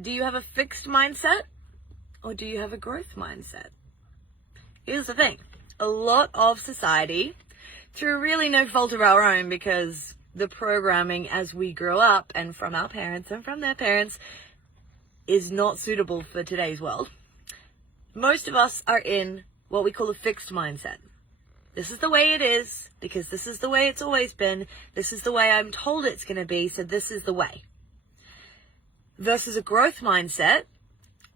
Do you have a fixed mindset or do you have a growth mindset? Here's the thing. A lot of society, through really no fault of our own, because the programming as we grow up and from our parents and from their parents is not suitable for today's world. Most of us are in what we call a fixed mindset. This is the way it is because this is the way it's always been. This is the way I'm told it's going to be, so this is the way. Versus a growth mindset,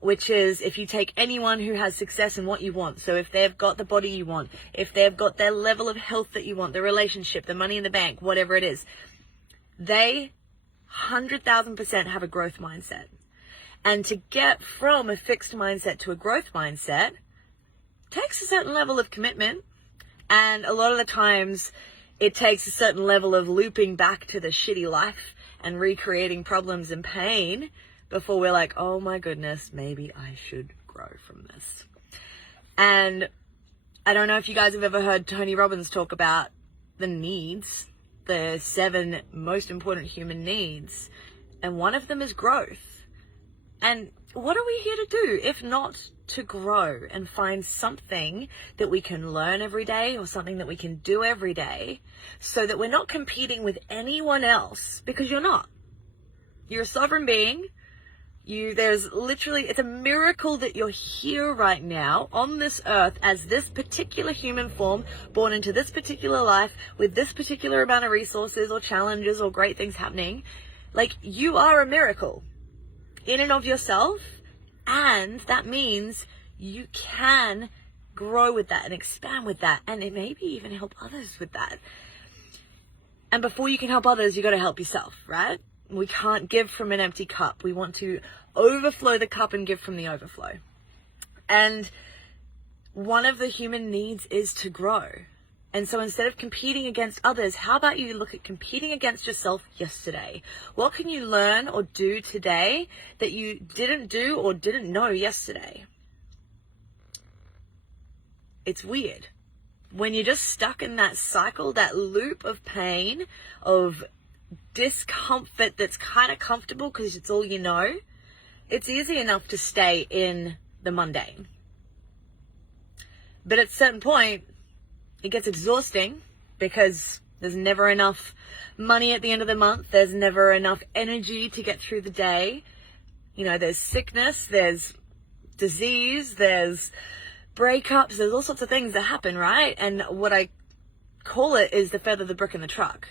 which is if you take anyone who has success in what you want. So if they've got the body you want, if they've got their level of health that you want, the relationship, the money in the bank, whatever it is, they 100,000% have a growth mindset. And to get from a fixed mindset to a growth mindset takes a certain level of commitment. And a lot of the times it takes a certain level of looping back to the shitty life and recreating problems and pain before we're like, oh my goodness, maybe I should grow from this. And I don't know if you guys have ever heard Tony Robbins talk about the needs, the 7 most important human needs. And one of them is growth. And what are we here to do if not to grow and find something that we can learn every day or something that we can do every day so that we're not competing with anyone else, because you're not. You're a sovereign being. There's literally, it's a miracle that you're here right now on this earth as this particular human form, born into this particular life with this particular amount of resources or challenges or great things happening. Like, you are a miracle in and of yourself, and that means you can grow with that and expand with that, and it maybe even help others with that. And before you can help others, you got to help yourself, right? We can't give from an empty cup. We want to overflow the cup and give from the overflow. And one of the human needs is to grow. And so instead of competing against others, how about you look at competing against yourself yesterday? What can you learn or do today that you didn't do or didn't know yesterday? It's weird. When you're just stuck in that cycle, that loop of pain, of discomfort that's kind of comfortable because it's all you know, it's easy enough to stay in the mundane. But at a certain point, it gets exhausting because there's never enough money at the end of the month. There's never enough energy to get through the day. You know, there's sickness, there's disease, there's breakups, there's all sorts of things that happen, right? And what I call it is the feather, the brick, and the truck.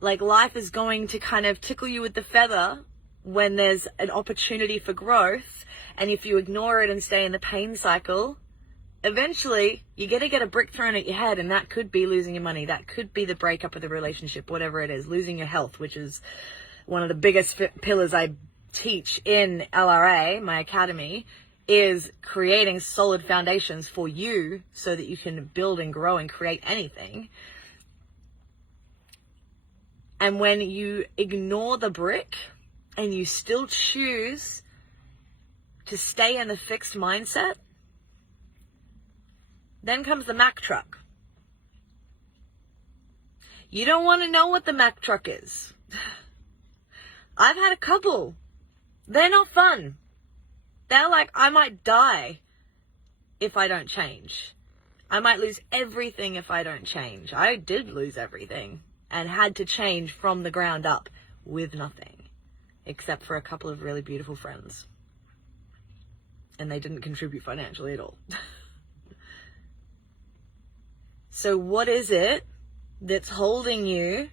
Like, life is going to kind of tickle you with the feather when there's an opportunity for growth. And if you ignore it and stay in the pain cycle, eventually you're going to get a brick thrown at your head, and that could be losing your money. That could be the breakup of the relationship, whatever it is, losing your health, which is one of the biggest pillars I teach in LRA, my academy, is creating solid foundations for you so that you can build and grow and create anything. And when you ignore the brick and you still choose to stay in the fixed mindset, then comes the Mack truck. You don't want to know what the Mack truck is. I've had a couple. They're not fun. They're like, I might die if I don't change. I might lose everything if I don't change. I did lose everything and had to change from the ground up with nothing, except for a couple of really beautiful friends. And they didn't contribute financially at all. So what is it that's holding you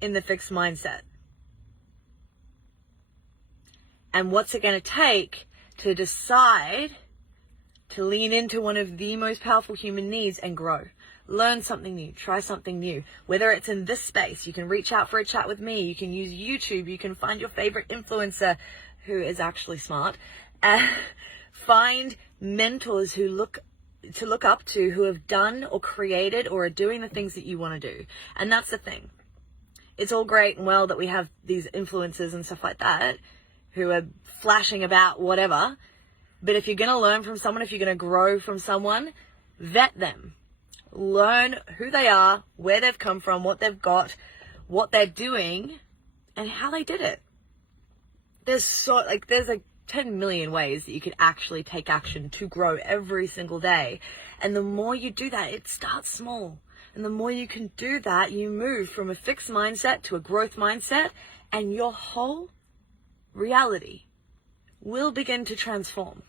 in the fixed mindset? And what's it going to take to decide to lean into one of the most powerful human needs and grow? Learn something new, try something new. Whether it's in this space, you can reach out for a chat with me. You can use YouTube. You can find your favorite influencer who is actually smart. Find mentors who look up to, who have done or created or are doing the things that you want to do. And that's the thing. It's all great and well that we have these influencers and stuff like that who are flashing about whatever. But if you're going to learn from someone, if you're going to grow from someone, vet them. Learn who they are, where they've come from, what they've got, what they're doing, and how they did it. there's like 10 million ways that you could actually take action to grow every single day. And the more you do that, it starts small. And the more you can do that, you move from a fixed mindset to a growth mindset, and your whole reality will begin to transform.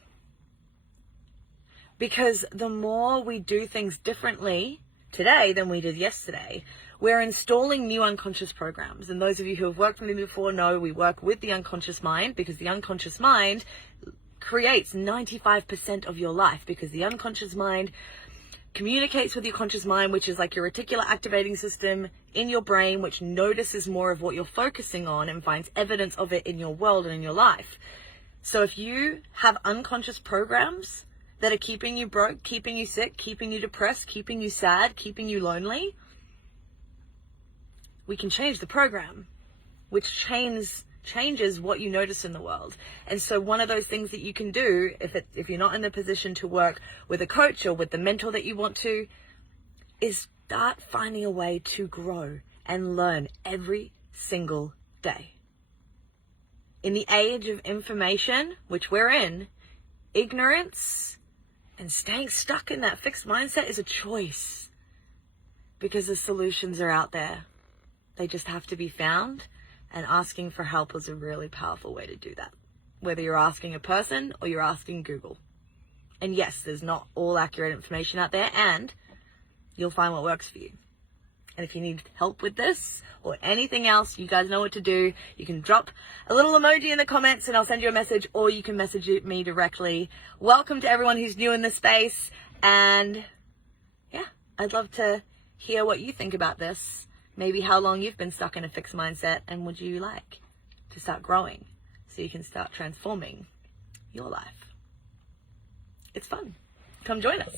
Because the more we do things differently today than we did yesterday, we're installing new unconscious programs. And those of you who have worked with me before know we work with the unconscious mind, because the unconscious mind creates 95% of your life, because the unconscious mind communicates with your conscious mind, which is like your reticular activating system in your brain, which notices more of what you're focusing on and finds evidence of it in your world and in your life. So if you have unconscious programs that are keeping you broke, keeping you sick, keeping you depressed, keeping you sad, keeping you lonely, we can change the program, which changes what you notice in the world. And so one of those things that you can do, if you're not in the position to work with a coach or with the mentor that you want to, is start finding a way to grow and learn every single day. In the age of information, which we're in, ignorance and staying stuck in that fixed mindset is a choice, because the solutions are out there. They just have to be found, and asking for help is a really powerful way to do that. Whether you're asking a person or you're asking Google. And yes, there's not all accurate information out there, and you'll find what works for you. And if you need help with this or anything else, you guys know what to do. You can drop a little emoji in the comments and I'll send you a message, or you can message me directly. Welcome to everyone who's new in this space. And yeah, I'd love to hear what you think about this. Maybe how long you've been stuck in a fixed mindset, and would you like to start growing so you can start transforming your life? It's fun. Come join us.